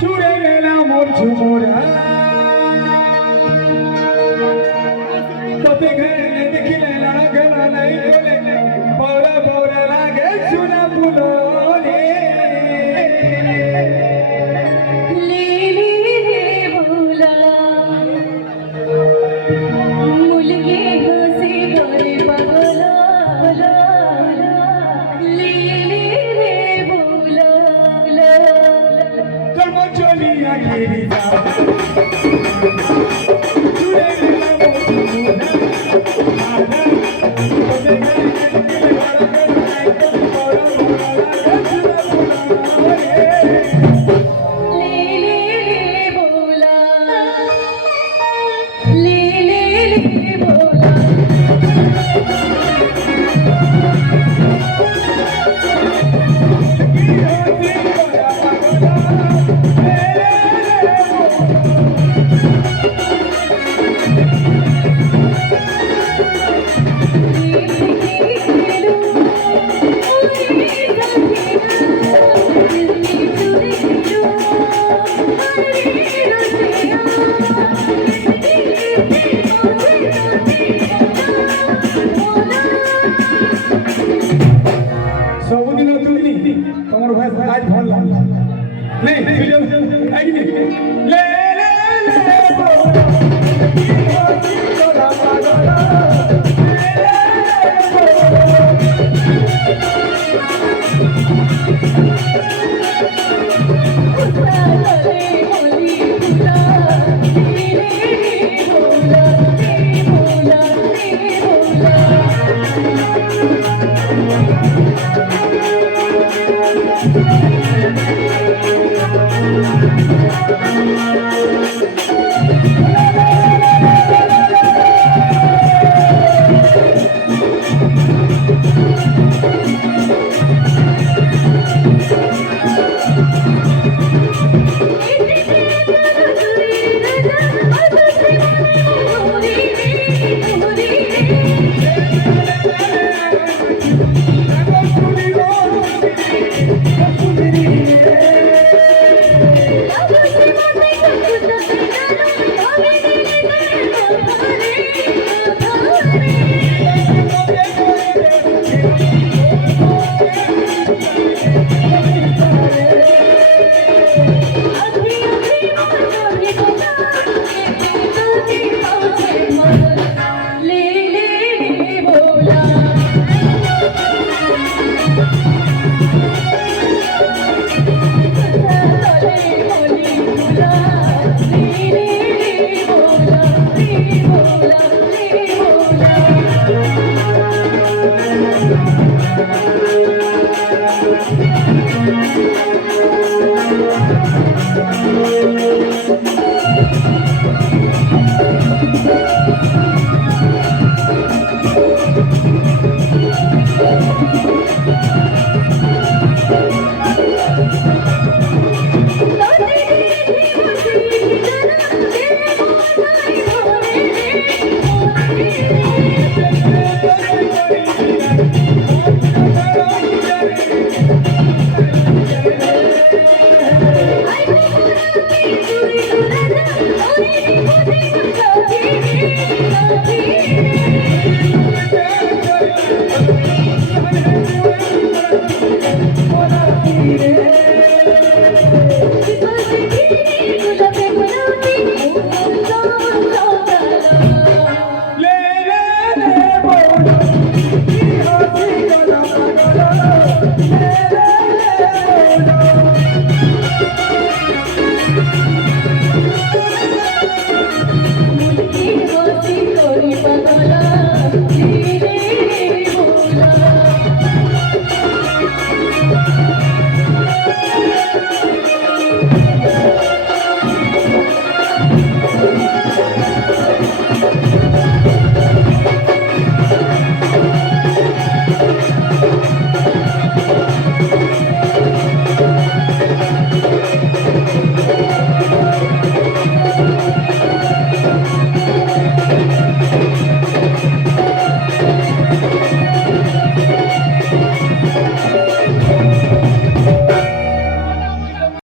চুড়ে গেলাম মোর ঝুমুরা তবে ঘরে দেখিলে লাগলা নাই বলে বড় বড় লাগে সোনা ফুলো রে लीली रे भोला मुलगे हसे करे पगला लीली रे भोला कर्म चलिया घेरी जा चुड़े गेलाम मोर ঝুমুরা তবে ঘরে দেখিলে লাগলা নাই বলে বড় বড় লাগে সোনা ফুলো রে लीली रे भोला लीली रे भोला ସବୁଦିନ ତୁନି ତମର ଭାଇ ଆଜି ଭଲ ଲାଗିଲା ନାଇଁ ଭିଡ଼ିଓ ଆଇକି ଲେ ଲେ ଲେ ବୋଲା କି ହୋଛି ତୋରା ପାଗଳ ଲେ ଲେ रे होली भोला लीली रे भोला रे भोला रे भोला